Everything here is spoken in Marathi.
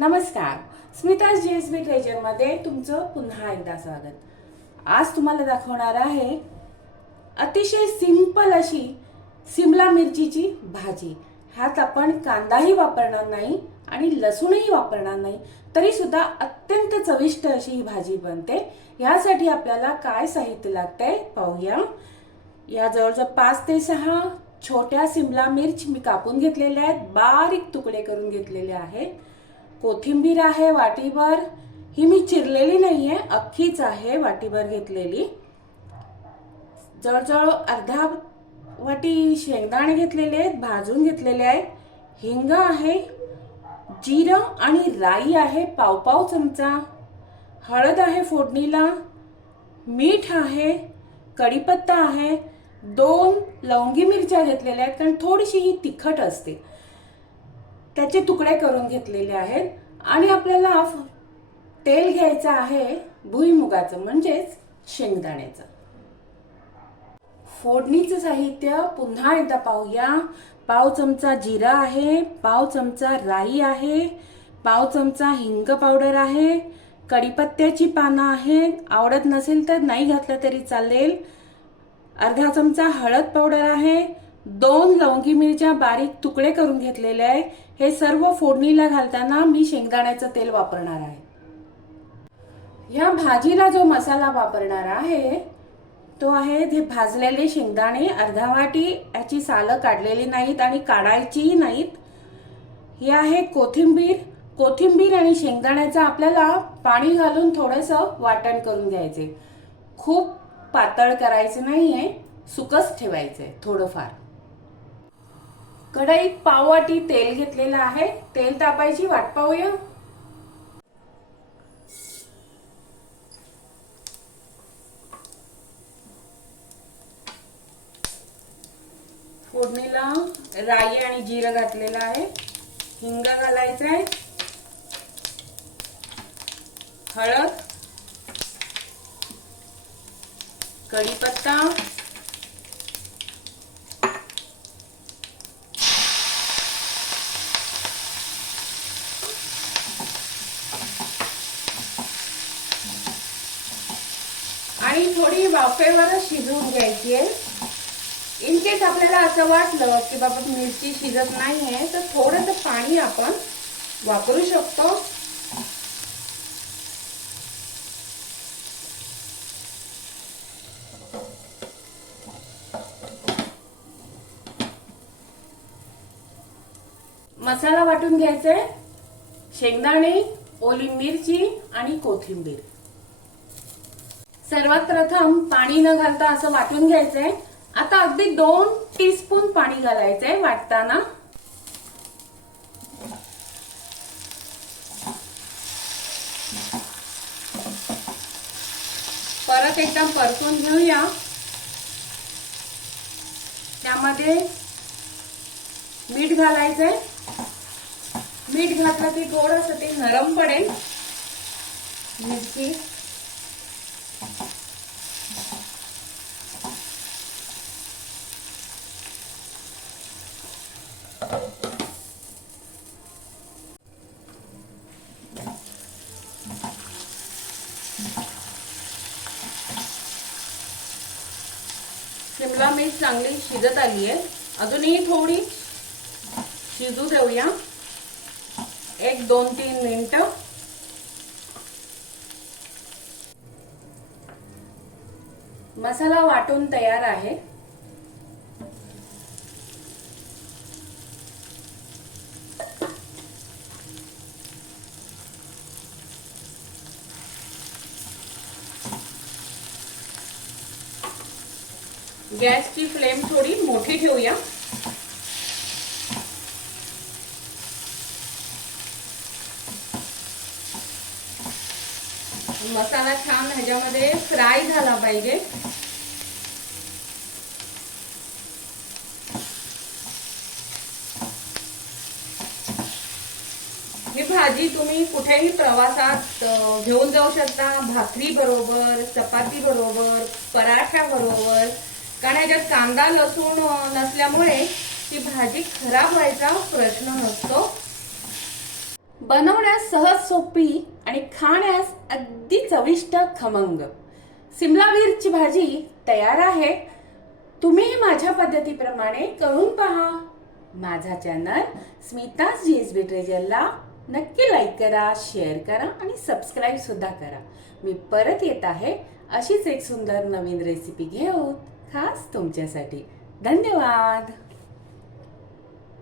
नमस्कार. स्मिता जी एस बी ट्रेजरमध्ये तुमचं पुन्हा एकदा स्वागत. आज तुम्हाला दाखवणार आहे अतिशय सिंपल अशी सिमला मिरचीची भाजी. ह्यात आपण कांदाही वापरणार नाही आणि लसूणही वापरणार नाही. तरीसुद्धा अत्यंत चविष्ट अशी ही भाजी बनते. यासाठी आपल्याला काय साहित्य लागतंय पाहूया. या जवळजवळ पाच ते सहा छोट्या सिमला मिर्च मी कापून घेतलेल्या आहेत. बारीक तुकडे करून घेतलेले आहेत. कोथिंबीर आहे वाटीभर. ही मी चिरलेली नाही आहे अख्खीच आहे वाटीभर घेतलेली. जवळजवळ अर्धा वाटी शेंगदाणे घेतलेले आहेत भाजून घेतलेले आहेत. हिंग आहे जिरं आणि राई आहे पाव पाव चमचा. हळद आहे फोडणीला. मीठ आहे कढीपत्ता आहे. दोन लवंगी मिरच्या घेतलेल्या आहेत कारण थोडीशी ही तिखट असते. त्याचे तुकडे करून घेतलेले आहेत. आणि आपल्याला तेल घ्यायचं आहे भुईमुगाचं म्हणजेच शेंगदाण्याचं. फोडणीचं साहित्य पुन्हा एकदा पाहूया. पाव चमचा जिरा आहे पाव चमचा राई आहे पाव चमचा हिंग पावडर आहे कढीपत्त्याची पानं आहेत आवडत नसेल तर नाही घातलं तरी चालेल. अर्धा चमचा हळद पावडर आहे दोन लवंगी मिरच्या बारीक तुकडे करून घेतलेले आहे. हे सर्व फोडणीला घालताना मी शेंगदाण्याचं तेल वापरणार आहे. ह्या भाजीला जो मसाला वापरणार आहे तो आहे हे भाजलेले शेंगदाणे अर्धा वाटी याची सालं काढलेली नाहीत आणि काढायचीही नाहीत. ही आहे कोथिंबीर. कोथिंबीर आणि शेंगदाण्याचं आपल्याला पाणी घालून थोडंसं वाटण करून घ्यायचे. खूप पातळ करायचं नाही आहे सुकच ठेवायचंय थोडंफार. कढईत पाववाटी तेल घेतलेलं आहे. तेल तापायची वाट पाहूया. फोडणीला राई आणि जिरं घातलेलं आहे. हिंग घालायचंय हळद. कढीपत्ता. आणि थोडी वाफेवरच शिजवून घ्यायची आहे. इन केस आपल्याला असं वाटलं की बाबा मिरची शिजत नाहीये तर थोडंसं पाणी आपण वापरू शकतो. मसाला वाटून घ्यायचा. आहे शेंगदाणे ओली मिरची आणि कोथिंबीर. सर्वात प्रथम पाणी न घालता असं वाटून घ्यायचंय. आता अगदी दोन टीस्पून पाणी घालायचंय वाटताना. परत एकदा परतून घेऊया. त्यामध्ये मीठ घालायचंय. मीठ घातलं की थोडस ते नरम पडेल. मिरची. हिरवा मिरच चांगली शिजत आली आहे. अजूनही थोडी शिजू देऊया. एक दोन तीन मिनिटं. मसाला वाटून तयार आहे. गॅसची फ्लेम थोडी मोठी ठेवूया. मसाला छान ह्याच्यामध्ये फ्राय झाला पाहिजे. ही भाजी तुम्ही कुठेही प्रवासात घेऊन जाऊ शकता. भाकरी बरोबर चपाती बरोबर पराठ्या बरोबर. कारण याच्यात कांदा लसूण नसल्यामुळे ती भाजी खराब व्हायचा प्रश्न नसतो. बनवण्यास सहज सोपी आणि खाण्यास अगदी चविष्ट खमंग. सिमला मिरची भाजी तयार आहे. तुम्ही माझ्या पद्धतीप्रमाणे करून पहा. माझा channel Smita G S B ट्रेजरला नक्की लाईक करा शेअर करा आणि सबस्क्राईब सुद्धा करा. मी परत येत आहे अशीच एक सुंदर नवीन रेसिपी घेऊन. खास तुमच्यासाठी. धन्यवाद!